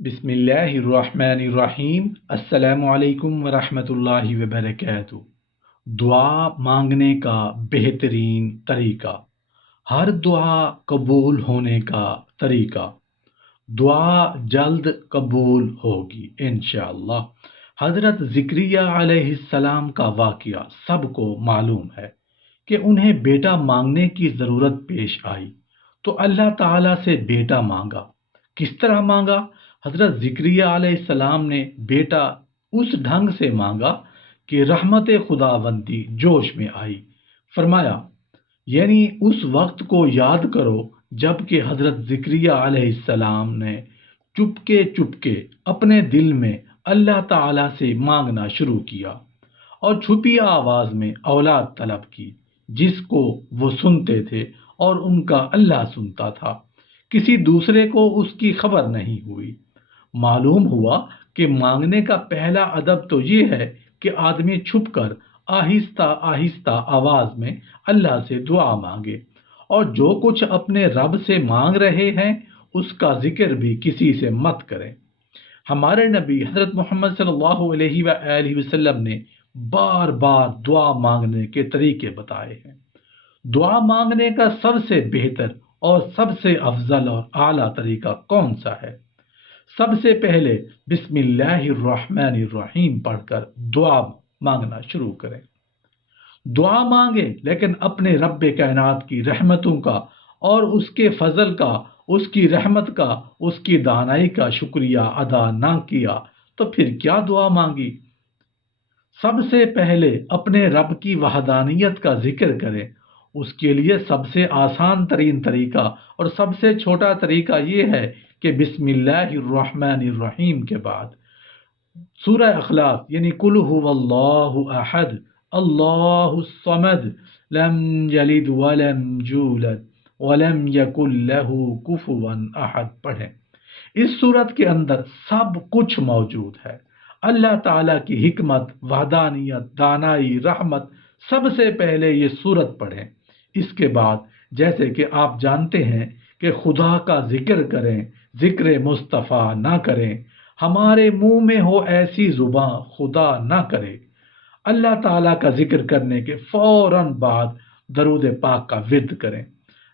بسم اللہ الرحمن الرحیم۔ السلام علیکم ورحمۃ اللہ وبرکاتہ۔ دعا مانگنے کا بہترین طریقہ، ہر دعا قبول ہونے کا طریقہ۔ دعا جلد قبول ہوگی انشاءاللہ۔ حضرت زکریا علیہ السلام کا واقعہ سب کو معلوم ہے کہ انہیں بیٹا مانگنے کی ضرورت پیش آئی تو اللہ تعالیٰ سے بیٹا مانگا۔ کس طرح مانگا؟ حضرت زکریا علیہ السلام نے بیٹا اس ڈھنگ سے مانگا کہ رحمت خداوندی جوش میں آئی۔ فرمایا، یعنی اس وقت کو یاد کرو جب کہ حضرت زکریا علیہ السلام نے چپکے اپنے دل میں اللہ تعالیٰ سے مانگنا شروع کیا اور چھپی آواز میں اولاد طلب کی، جس کو وہ سنتے تھے اور ان کا اللہ سنتا تھا۔ کسی دوسرے کو اس کی خبر نہیں ہوئی۔ معلوم ہوا کہ مانگنے کا پہلا ادب تو یہ ہے کہ آدمی چھپ کر آہستہ آہستہ آواز میں اللہ سے دعا مانگے، اور جو کچھ اپنے رب سے مانگ رہے ہیں اس کا ذکر بھی کسی سے مت کریں۔ ہمارے نبی حضرت محمد صلی اللہ علیہ وآلہ وسلم نے بار بار دعا مانگنے کے طریقے بتائے ہیں۔ دعا مانگنے کا سب سے بہتر اور سب سے افضل اور اعلیٰ طریقہ کون سا ہے؟ سب سے پہلے بسم اللہ الرحمن الرحیم پڑھ کر دعا مانگنا شروع کریں۔ دعا مانگیں لیکن اپنے رب کائنات کی رحمتوں کا اور اس کے فضل کا، اس کی رحمت کا، اس کی دانائی کا شکریہ ادا نہ کیا تو پھر کیا دعا مانگی؟ سب سے پہلے اپنے رب کی وحدانیت کا ذکر کریں۔ اس کے لیے سب سے آسان ترین طریقہ اور سب سے چھوٹا طریقہ یہ ہے کہ بسم اللہ الرحمن الرحیم کے بعد سورہ اخلاص یعنی قل هو اللہ احد اللہ الصمد لم یلد ولم یولد ولم یکن لہ کفوا احد پڑھیں۔ اس صورت کے اندر سب کچھ موجود ہے۔ اللہ تعالیٰ کی حکمت، وحدانیت، دانائی، رحمت۔ سب سے پہلے یہ صورت پڑھیں۔ اس کے بعد جیسے کہ آپ جانتے ہیں کہ خدا کا ذکر کریں، ذکر مصطفیٰ نہ کریں۔ ہمارے منہ میں ہو ایسی زباں خدا نہ کرے۔ اللہ تعالیٰ کا ذکر کرنے کے فوراً بعد درود پاک کا ورد کریں۔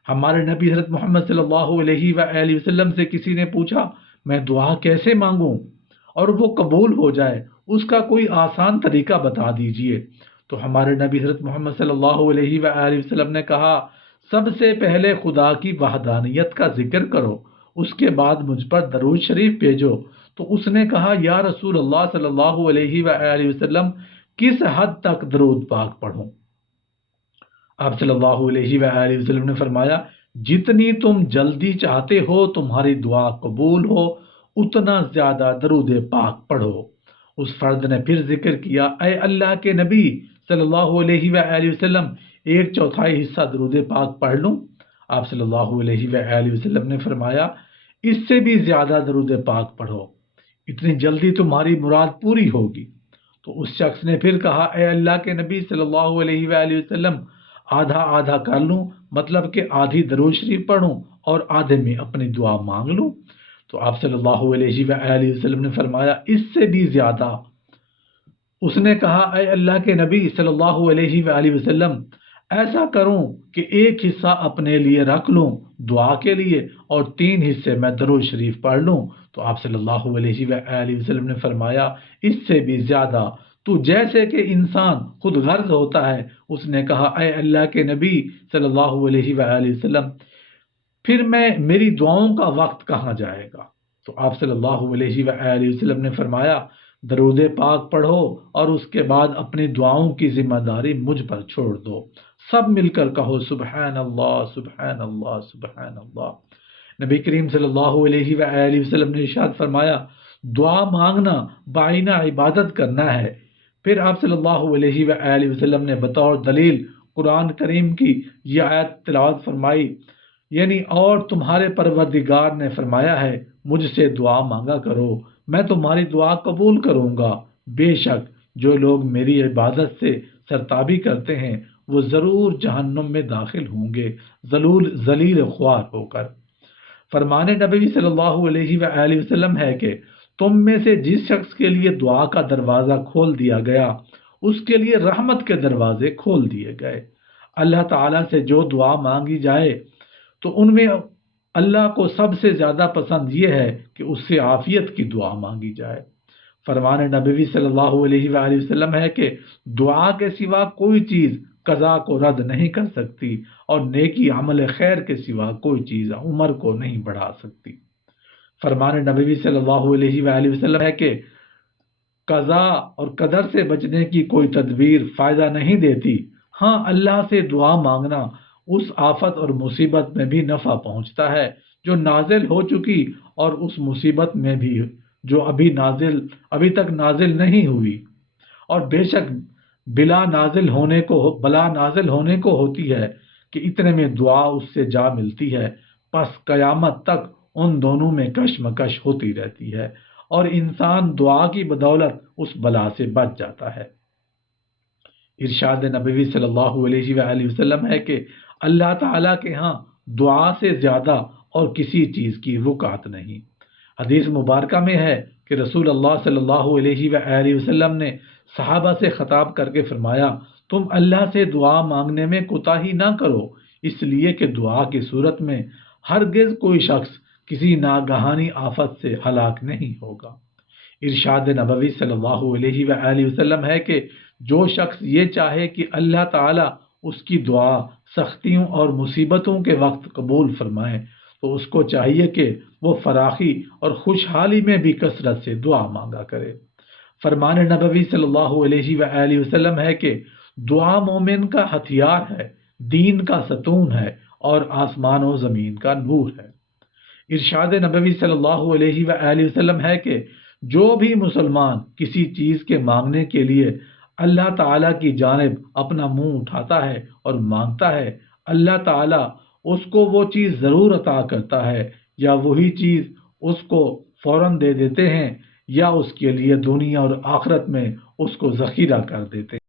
ہمارے نبی حضرت محمد صلی اللہ علیہ وآلہ وسلم سے کسی نے پوچھا، میں دعا کیسے مانگوں اور وہ قبول ہو جائے؟ اس کا کوئی آسان طریقہ بتا دیجئے۔ تو ہمارے نبی حضرت محمد صلی اللہ علیہ وآلہ وسلم نے کہا، سب سے پہلے خدا کی وحدانیت کا ذکر کرو، اس کے بعد مجھ پر درود شریف بھیجو۔ تو اس نے کہا، یا رسول اللہ صلی اللہ علیہ وآلہ وسلم، کس حد تک درود پاک پڑھوں؟ آپ صلی اللہ علیہ وآلہ وسلم نے فرمایا، جتنی تم جلدی چاہتے ہو تمہاری دعا قبول ہو اتنا زیادہ درود پاک پڑھو۔ اس فرد نے پھر ذکر کیا، اے اللہ کے نبی صلی اللہ علیہ وآلہ وسلم، 1/4 حصہ درود پاک پڑھ لوں؟ آپ صلی اللہ علیہ وآلہ وسلم نے فرمایا، اس سے بھی زیادہ درود پاک پڑھو، اتنی جلدی تمہاری مراد پوری ہوگی۔ تو اس شخص نے پھر کہا، اے اللہ کے نبی صلی اللہ علیہ وآلہ وسلم، آدھا آدھا کر لوں، مطلب کہ آدھی درود شریف پڑھوں اور آدھے میں اپنی دعا مانگ لوں؟ تو آپ صلی اللہ علیہ وآلہ وسلم نے فرمایا، اس سے بھی زیادہ۔ اس نے کہا، اے اللہ کے نبی صلی اللہ علیہ وآلہ وسلم، ایسا کروں کہ 1 حصہ اپنے لیے رکھ لوں دعا کے لیے اور 3 حصے میں درود شریف پڑھ لوں؟ تو آپ صلی اللہ علیہ وآلہ وسلم نے فرمایا، اس سے بھی زیادہ۔ تو جیسے کہ انسان خود غرض ہوتا ہے۔ اس نے کہا، اے اللہ کے نبی صلی اللہ علیہ وآلہ وسلم، پھر میری دعاؤں کا وقت کہاں جائے گا؟ تو آپ صلی اللہ علیہ وآلہ وسلم نے فرمایا، درود پاک پڑھو اور اس کے بعد اپنی دعاؤں کی ذمہ داری مجھ پر چھوڑ دو۔ سب مل کر کہو، سبحان اللہ سبحان اللہ سبحان اللہ۔ نبی کریم صلی اللہ علیہ وآلہ وسلم نے ارشاد فرمایا، دعا مانگنا بآئینہ عبادت کرنا ہے۔ پھر آپ صلی اللہ علیہ وآلہ وسلم نے بطور دلیل قرآن کریم کی یہ آیت تلاوت فرمائی، یعنی اور تمہارے پروردگار نے فرمایا ہے، مجھ سے دعا مانگا کرو، میں تمہاری دعا قبول کروں گا۔ بے شک جو لوگ میری عبادت سے سرتابی کرتے ہیں وہ ضرور جہنم میں داخل ہوں گے، ذلیل خوار ہو کر۔ فرمان نبوی صلی اللہ علیہ وآلہ وسلم ہے کہ تم میں سے جس شخص کے لیے دعا کا دروازہ کھول دیا گیا اس کے لیے رحمت کے دروازے کھول دیے گئے۔ اللہ تعالیٰ سے جو دعا مانگی جائے تو ان میں اللہ کو سب سے زیادہ پسند یہ ہے کہ اس سے عافیت کی دعا مانگی جائے۔ فرمان نبوی صلی اللہ علیہ وآلہ وسلم ہے کہ دعا کے سوا کوئی چیز قضا کو رد نہیں کر سکتی اور نیکی عمل خیر کے سوا کوئی چیز عمر کو نہیں بڑھا سکتی۔ فرمان نبوی صلی اللہ علیہ وآلہ وسلم ہے کہ قضا اور قدر سے بچنے کی کوئی تدبیر فائدہ نہیں دیتی، ہاں اللہ سے دعا مانگنا اس آفت اور مصیبت میں بھی نفع پہنچتا ہے جو نازل ہو چکی اور اس مصیبت میں بھی جو ابھی تک نازل نہیں ہوئی، اور بے شک بلا نازل ہونے کو ہوتی ہے کہ اتنے میں دعا اس سے جا ملتی ہے، پس قیامت تک ان دونوں میں کشمکش ہوتی رہتی ہے اور انسان دعا کی بدولت اس بلا سے بچ جاتا ہے۔ ارشاد نبوی صلی اللہ علیہ وآلہ وسلم ہے کہ اللہ تعالیٰ کے ہاں دعا سے زیادہ اور کسی چیز کی رکعت نہیں۔ حدیث مبارکہ میں ہے کہ رسول اللہ صلی اللہ علیہ وآلہ وسلم نے صحابہ سے خطاب کر کے فرمایا، تم اللہ سے دعا مانگنے میں کوتاہی نہ کرو، اس لیے کہ دعا کی صورت میں ہرگز کوئی شخص کسی ناگہانی آفت سے ہلاک نہیں ہوگا۔ ارشاد نبوی صلی اللہ علیہ وآلہ وسلم ہے کہ جو شخص یہ چاہے کہ اللہ تعالیٰ اس کی دعا سختیوں اور مصیبتوں کے وقت قبول فرمائے تو اس کو چاہیے کہ وہ فراخی اور خوشحالی میں بھی کثرت سے دعا مانگا کرے۔ فرمان نبوی صلی اللہ علیہ وآلہ وسلم ہے کہ دعا مومن کا ہتھیار ہے، دین کا ستون ہے اور آسمان و زمین کا نور ہے۔ ارشاد نبوی صلی اللہ علیہ وآلہ وسلم ہے کہ جو بھی مسلمان کسی چیز کے مانگنے کے لیے اللہ تعالیٰ کی جانب اپنا منہ اٹھاتا ہے اور مانگتا ہے، اللہ تعالیٰ اس کو وہ چیز ضرور عطا کرتا ہے، یا وہی چیز اس کو فوراً دے دیتے ہیں، یا اس کے لیے دنیا اور آخرت میں اس کو ذخیرہ کر دیتے ہیں۔